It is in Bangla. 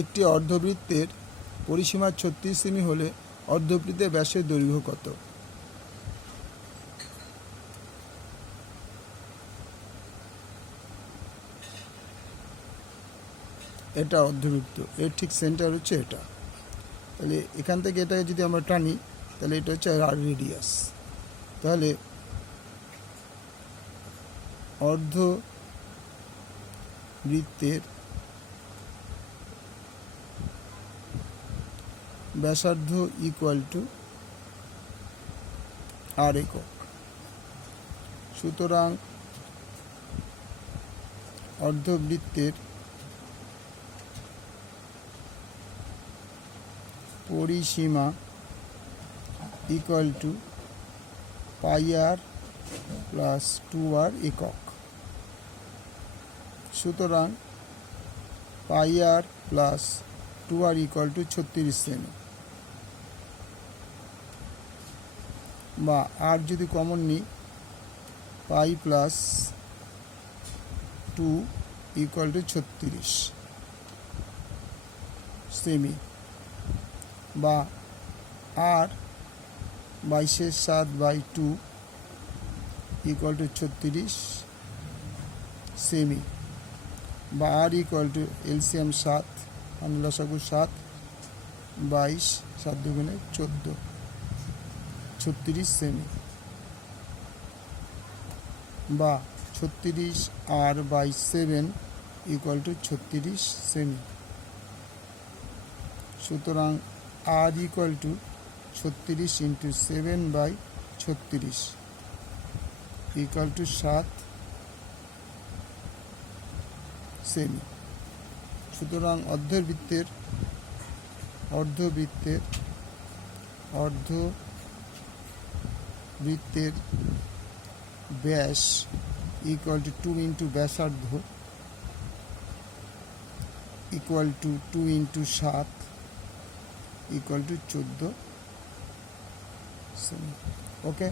একটি অর্ধবৃত্তের পরিসীমা 36 সেমি হলে অর্ধবৃত্তের ব্যাসের দৈর্ঘ্য কত? এটা অর্ধবৃত্ত, এর ঠিক সেন্টার হচ্ছে এটা। তাহলে এখান থেকে এটাকে যদি আমরা টানি তাহলে এটা হচ্ছে আর রেডিয়াস। তাহলে অর্ধবৃত্তের ব্যাসার্ধ ইকুয়াল টু আর একক। সুতরাং অর্ধবৃত্তের পরিসীমা equal to pi r plus 2r একক। সুতরাং pi r plus 2r equal to 36 সেমি, বা আর যদি কমন নিই পাই প্লাস 2 ইকুয়াল টু 36 সেমি, বা আর 22/7/2 ইকুয়াল টু 36 সেমি, বা আর ইকুয়াল টু এলসিএম 7 লসাগু 7 22 7 দুগুণে 14 36 সেমি, বা 36r/7 ইকুয়াল টু 36 সেমি। সুতরাং r equal to 36 into 7/36 equal to 7 সেমি। সুতরাং অর্ধবৃত্তের ব্যাস ইকুয়াল টু 2 ইন্টু ব্যাসার্ধ equal to 2 into 7 equal to 14 সেমি। ওকে।